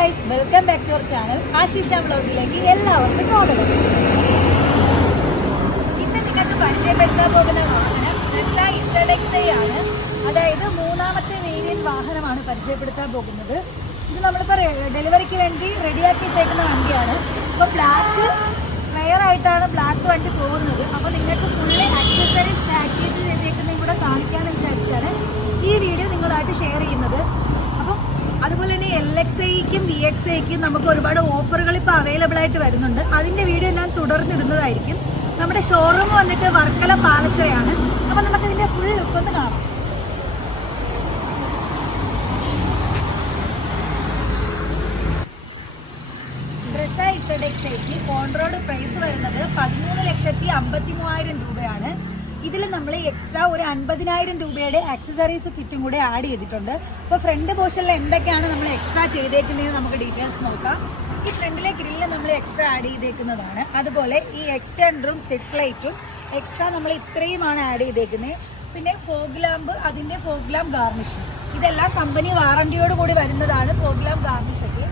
Guys welcome back to our channel. Ashisha വ്ളോഗിലേക്ക് എല്ലാവർക്കും സ്വാഗതം. ഇന്ന് നിങ്ങൾക്ക് പരിചയപ്പെടുത്താൻ പോകുന്ന വാഹനം ടെസ്ല ഇസഡെക്സൈ ആണ്. അതായത് മൂന്നാമത്തെ വേരിയൻ വാഹനമാണ് പരിചയപ്പെടുത്താൻ പോകുന്നത്. ഇത് നമ്മളിപ്പോൾ ഡെലിവറിക്ക് വേണ്ടി റെഡിയാക്കിയിട്ടേക്കുന്ന വണ്ടിയാണ്. ഇപ്പോൾ ബ്ലാക്ക് ആയിട്ടാണ് ബ്ലാക്ക് വണ്ടി പോകുന്നത്. അപ്പോൾ നിങ്ങൾക്ക് ഫുള്ളി ആക്സസറീസ് പാക്കേജ് ചെയ്തേക്കുന്നതും കൂടെ കാണിക്കാമെന്ന് വിചാരിച്ചാണ് ഈ വീഡിയോ നിങ്ങളായിട്ട് ഷെയർ ചെയ്യുന്നത് അപ്പം അതുപോലെ തന്നെ എൽ എക്സ് ഐക്കും വി എക്സ് ഐക്കും നമുക്ക് ഒരുപാട് ഓഫറുകൾ ഇപ്പോൾ അവൈലബിൾ ആയിട്ട് വരുന്നുണ്ട്. അതിന്റെ വീഡിയോ ഞാൻ തുടർന്നിടുന്നതായിരിക്കും. നമ്മുടെ ഷോറൂം വന്നിട്ട് വർക്കല പാലച്ചറയാണ്. അപ്പോൾ നമുക്ക് ഇതിന്റെ ഫുൾ ലുക്ക് ഒന്ന് കാണാം. ഡ്രസ്സ എക്സ് ഐക്ക് ഓൺ റോഡ് പ്രൈസ് വരുന്നത് പതിമൂന്ന് ലക്ഷത്തി അമ്പത്തി മൂവായിരം രൂപയാണ്. ഇതിൽ നമ്മൾ എക്സ്ട്രാ ഒരു അൻപതിനായിരം രൂപയുടെ ആക്സസറീസ് കിറ്റും കൂടെ ആഡ് ചെയ്തിട്ടുണ്ട്. അപ്പോൾ ഫ്രണ്ട് പോർഷനിൽ എന്തൊക്കെയാണ് നമ്മൾ എക്സ്ട്രാ ചെയ്തേക്കുന്നതെന്ന് നമുക്ക് ഡീറ്റെയിൽസ് നോക്കാം. ഈ ഫ്രണ്ടിലെ ഗ്രില്ല് നമ്മൾ എക്സ്ട്രാ ആഡ് ചെയ്തേക്കുന്നതാണ്. അതുപോലെ ഈ എക്സ്റ്റൻഡറും സ്റ്റിറ്റ് ലൈറ്റും എക്സ്ട്രാ നമ്മൾ ഇത്രയുമാണ് ആഡ് ചെയ്തേക്കുന്നത് പിന്നെ ഫോഗ് ലാമ്പ് അതിന്റെ ഫോഗ് ലാമ്പ് ഗാർണിഷും ഇതെല്ലാം കമ്പനി വാറണ്ടിയോട് കൂടി വരുന്നതാണ് ഫോഗ് ലാമ്പ് ഗാർണിഷ് ഒക്കെ.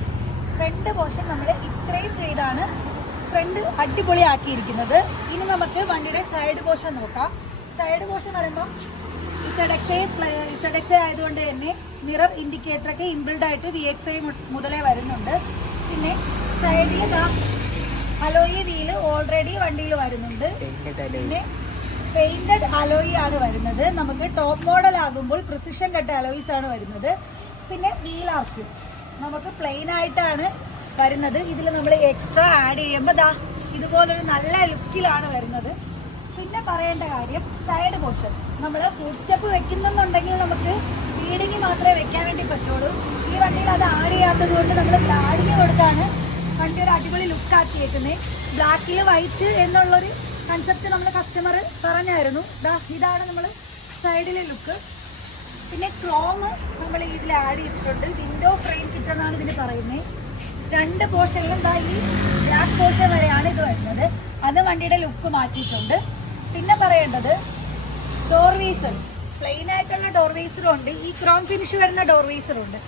ഫ്രണ്ട് പോർഷൻ നമ്മൾ ഇത്രയും ചെയ്താണ് ഫ്രണ്ട് അടിപൊളി അടിപൊളിയാക്കിയിരിക്കുന്നത്. ഇനി നമുക്ക് വണ്ടിയുടെ സൈഡ് പോർഷൻ നോക്കാം. സൈഡ് പോർഷൻ പറയുമ്പോൾ ഇസഡെക്സെ ഇസഡെക്സെ ആയതുകൊണ്ട് തന്നെ മിറർ ഇൻഡിക്കേറ്റർ ഒക്കെ ഇംബിൾഡ് ആയിട്ട് വി എക്സ് ഐ മുതലേ വരുന്നുണ്ട്. പിന്നെ സൈഡിൽ അലോയി വീൽ ഓൾറെഡി വണ്ടിയിൽ വരുന്നുണ്ട്. പിന്നെ പെയിന്റഡ് അലോയി ആണ് വരുന്നത്. നമുക്ക് ടോപ്പ് മോഡൽ ആകുമ്പോൾ പ്രിസിഷൻ കട്ട് അലോയിസ് ആണ് വരുന്നത്. പിന്നെ വീൽ ആർച്ച് നമുക്ക് പ്ലെയിൻ ആയിട്ടാണ് വരുന്നത്. ഇതിൽ നമ്മൾ എക്സ്ട്രാ ആഡ് ചെയ്യുമ്പോൾ ദാ ഇതുപോലൊരു നല്ല ലുക്കിലാണ് വരുന്നത്. പിന്നെ പറയേണ്ട കാര്യം സൈഡ് പോർഷൻ നമ്മൾ ഫുഡ് സ്റ്റെപ്പ് വെക്കുന്നുണ്ടെങ്കിൽ നമുക്ക് ഫീഡിങ് മാത്രമേ വെക്കാൻ വേണ്ടി പറ്റുള്ളൂ. ഈ വണ്ടിയിൽ അത് ആഡ് ചെയ്യാത്തത് കൊണ്ട് നമ്മൾ ബ്ലാഡിങ് കൊടുത്താണ് വണ്ടി ഒരു അടിപൊളി ലുക്ക് ആക്കിയേക്കുന്നത് ബ്ലാക്കിൽ വൈറ്റ് എന്നുള്ളൊരു കൺസെപ്റ്റ് നമ്മൾ കസ്റ്റമർ പറഞ്ഞായിരുന്നു. ഇതാണ് നമ്മൾ സൈഡിലെ ലുക്ക് പിന്നെ ക്രോം നമ്മൾ ഇതിൽ ആഡ് ചെയ്തിട്ടുണ്ട്. വിൻഡോ ഫ്രെയിം കിട്ടുന്നതാണ് ഇതിന് പറയുന്നത് രണ്ട് പോർഷനിലും ദാ ഈ ബ്ലാക്ക് പോർഷൻ വരെയാണ് ഇത് വരുന്നത്. അത് വണ്ടിയുടെ ലുക്ക് മാറ്റിയിട്ടുണ്ട്. പിന്നെ പറയേണ്ടത് ഡോർ വീസർ പ്ലെയിൻ ആയിട്ടുള്ള ഡോർ വീസറും ഉണ്ട്. ഈ ക്രോം ഫിനിഷ് വരുന്ന ഡോർ വീസറും ഉണ്ട്.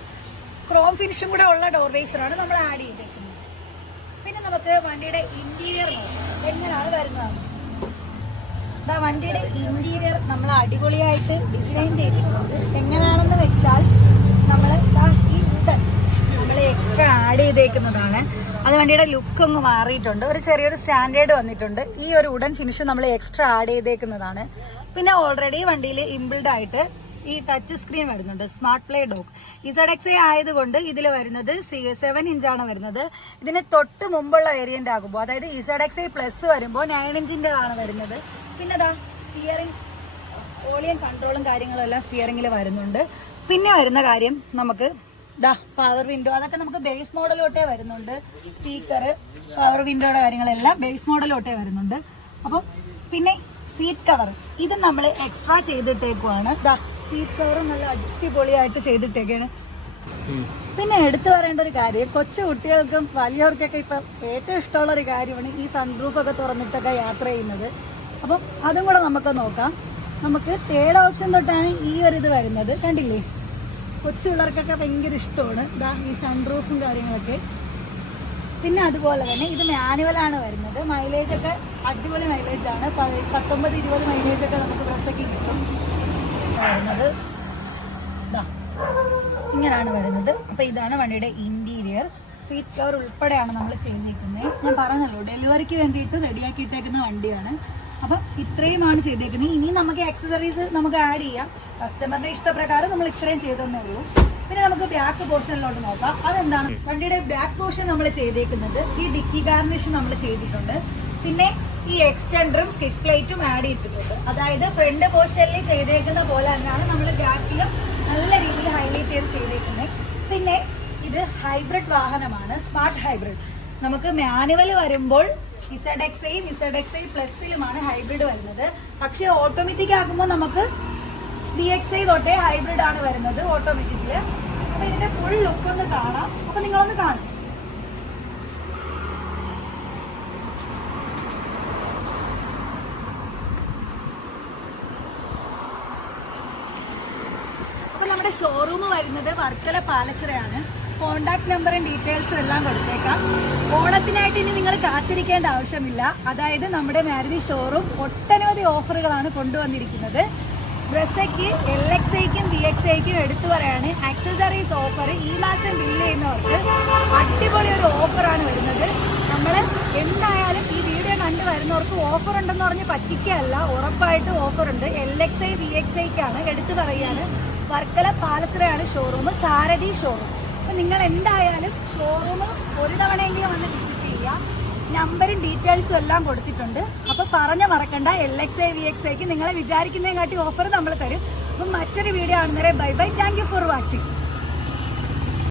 ക്രോം ഫിനിഷും കൂടെ ഉള്ള ഡോർ വീസറാണ് നമ്മൾ ആഡ് ചെയ്തേക്കുന്നത്. പിന്നെ നമുക്ക് വണ്ടിയുടെ നോക്കാം. എങ്ങനെയാണ് വരുന്നത്? വണ്ടിയുടെ ഇന്റീരിയർ നമ്മൾ അടിപൊളിയായിട്ട് ഡിസൈൻ ചെയ്തിട്ടുണ്ട്. എങ്ങനെയാണെന്ന് വെച്ചാൽ നമ്മൾ ഈ വുഡൻ നമ്മൾ എക്സ്ട്രാ ആഡ് ചെയ്തേക്കുന്നതാണ് അത് വണ്ടിയുടെ ലുക്ക് മാറിയിട്ടുണ്ട്. ഒരു ചെറിയൊരു സ്റ്റാൻഡേർഡ് വന്നിട്ടുണ്ട്. ഈ ഒരു ഉടൻ ഫിനിഷ് നമ്മൾ എക്സ്ട്രാ ആഡ് ചെയ്തേക്കുന്നതാണ്. പിന്നെ ഓൾറെഡി വണ്ടിയിൽ ഇംബിൾഡ് ആയിട്ട് ഈ ടച്ച് സ്ക്രീൻ വരുന്നുണ്ട്. Smart play dock Z X ആയതുകൊണ്ട് ഇതിൽ വരുന്നത് സി സെവൻ ഇഞ്ചാണ് വരുന്നത്. ഇതിന് തൊട്ട് മുമ്പുള്ള വേരിയന്റ് ആകുമ്പോൾ അതായത് ഇസഡ് എക്സ് പ്ലസ് വരുമ്പോൾ നയൻ ഇഞ്ചിന്റെതാണ് വരുന്നത്. പിന്നെ അതാ സ്റ്റിയറിംഗ് ഓളിയും കൺട്രോളും കാര്യങ്ങളും എല്ലാം സ്റ്റിയറിംഗിൽ വരുന്നുണ്ട്. പിന്നെ വരുന്ന കാര്യം നമുക്ക് ദാ പവർ വിൻഡോ അതൊക്കെ നമുക്ക് ബേസ് മോഡലോട്ടേ വരുന്നുണ്ട്. സ്പീക്കർ പവർ വിൻഡോയുടെ കാര്യങ്ങളെല്ലാം ബേസ് മോഡലോട്ടേ വരുന്നുണ്ട്. അപ്പം പിന്നെ സീറ്റ് കവർ ഇത് നമ്മൾ എക്സ്ട്രാ ചെയ്തിട്ടേക്കുവാണ്. ദാ സീറ്റ് കവർ നല്ല അടിപൊളിയായിട്ട് ചെയ്തിട്ടേക്കാണ്. പിന്നെ എടുത്തു പറയേണ്ട ഒരു കാര്യം കൊച്ചു കുട്ടികൾക്കും വലിയവർക്കൊക്കെ ഇപ്പം ഏറ്റവും ഇഷ്ടമുള്ള ഒരു കാര്യമാണ് ഈ സൺറൂഫ് ഒക്കെ തുറന്നിട്ടൊക്കെ യാത്ര ചെയ്യുന്നത്. അപ്പം അതും കൂടെ നമുക്ക് നോക്കാം. നമുക്ക് തേർഡ് ഓപ്ഷൻ തൊട്ടാണ് ഈ ഒരു ഇത് വരുന്നത്. കണ്ടില്ലേ? കൊച്ചു പിള്ളേർക്കൊക്കെ ഭയങ്കര ഇഷ്ടമാണ്. ഇതാ ഈ സൺറൂഫും കാര്യങ്ങളൊക്കെ. പിന്നെ അതുപോലെ തന്നെ ഇത് മാനുവലാണ് വരുന്നത്. മൈലേജ് ഒക്കെ അടിപൊളി മൈലേജ് ആണ്. പത്തൊമ്പത് ഇരുപത് മൈലേജ് ഒക്കെ നമുക്ക് ബസ്സൊക്കെ കിട്ടും. വരുന്നത്. ഇങ്ങനെയാണ് വരുന്നത്. അപ്പോൾ ഇതാണ് വണ്ടിയുടെ ഇന്റീരിയർ സീറ്റ് കവർ ഉൾപ്പെടെയാണ് നമ്മൾ ചെയ്തേക്കുന്നത്. ഞാൻ പറഞ്ഞല്ലോ ഡെലിവറിക്ക് വേണ്ടിയിട്ട് റെഡിയാക്കിയിട്ടേക്കുന്ന വണ്ടിയാണ്. അപ്പം ഇത്രയുമാണ് ചെയ്തേക്കുന്നത് ഇനി നമുക്ക് ആക്സസറീസ് നമുക്ക് ആഡ് ചെയ്യാം. കസ്റ്റമറിന്റെ ഇഷ്ടപ്രകാരം നമ്മൾ ഇത്രയും ചെയ്തെന്നേ ഉള്ളൂ. പിന്നെ നമുക്ക് ബാക്ക് പോർഷനിലോട്ട് നോക്കാം. അതെന്താണ്? വണ്ടിയുടെ ബാക്ക് പോർഷൻ നമ്മൾ ചെയ്തേക്കുന്നത്. ഈ ഡിക്കി ഗാർണിഷ് നമ്മൾ ചെയ്തിട്ടുണ്ട്. പിന്നെ ഈ എക്സ്റ്റൻഡറും സ്കിപ്പ് പ്ലേറ്റും ആഡ് ചെയ്തിട്ടുണ്ട്. അതായത് ഫ്രണ്ട് പോർഷനിൽ ചെയ്തേക്കുന്ന പോലെ തന്നെയാണ് നമ്മൾ ബാക്കിലും നല്ല രീതിയിൽ ഹൈലൈറ്റ് ചെയ്ത് ചെയ്തേക്കുന്നത് പിന്നെ ഇത് ഹൈബ്രിഡ് വാഹനമാണ് സ്മാർട്ട് ഹൈബ്രിഡ് നമുക്ക് മാനുവൽ വരുമ്പോൾ Z X I Z X I പ്ലസിലുമാണ് hybrid വരുന്നത്. പക്ഷേ ഓട്ടോമാറ്റിക് ആകുമ്പോൾ നമുക്ക് ബി എക്സ് ഐ തൊട്ടേ ഹൈബ്രിഡ് ആണ് വരുന്നത് ഓട്ടോമാറ്റിക്കിൽ അപ്പൊ ഇതിന്റെ ഫുൾ ലുക്ക് ഒന്ന് കാണാം. അപ്പൊ നിങ്ങളൊന്ന് കാണും. അപ്പോൾ നമ്മുടെ ഷോറൂം വരുന്നത് വർക്കല പാലച്ചിറയാണ്. കോണ്ടാക്ട് നമ്പറും ഡീറ്റെയിൽസും എല്ലാം കൊടുത്തേക്കാം. ഓണത്തിനായിട്ട് ഇനി നിങ്ങൾ കാത്തിരിക്കേണ്ട ആവശ്യമില്ല. അതായത് നമ്മുടെ മാരുതി ഷോറൂം ഒട്ടനവധി ഓഫറുകളാണ് കൊണ്ടുവന്നിരിക്കുന്നത്. ബ്രസയ്ക്ക് എൽ എക്സ് ഐക്കും ബി എക്സ് ഐക്കും എടുത്തു പറയാണ് ആക്സസറീസ് ഓഫർ ഈ മാസം ബില്ല് ചെയ്യുന്നവർക്ക് അടിപൊളി ഒരു ഓഫറാണ് വരുന്നത്. നമ്മൾ എന്തായാലും ഈ വീഡിയോ കണ്ടു വരുന്നവർക്ക് ഓഫർ ഉണ്ടെന്ന് പറഞ്ഞ് പറ്റിക്കല്ല ഉറപ്പായിട്ടും ഓഫറുണ്ട് L X I B X ഐക്കാണ് എടുത്തു പറയുകയാണ് വർക്കല പാലത്തിലാണ് ഷോറൂം സാരഥി ഷോറൂം അപ്പം നിങ്ങൾ എന്തായാലും ഷോറൂം ഒരു തവണയെങ്കിലും വന്ന് വിസിറ്റ് ചെയ്യുക. നമ്പറും ഡീറ്റെയിൽസും എല്ലാം കൊടുത്തിട്ടുണ്ട്. അപ്പോൾ പറഞ്ഞ മറക്കണ്ട L X I V X ഐക്ക് നിങ്ങളെ വിചാരിക്കുന്നതിനെക്കാട്ടി ഓഫർ നമ്മൾ തരും. അപ്പം മറ്റൊരു വീഡിയോ കാണുന്നവരെ bye bye. Thank you for watching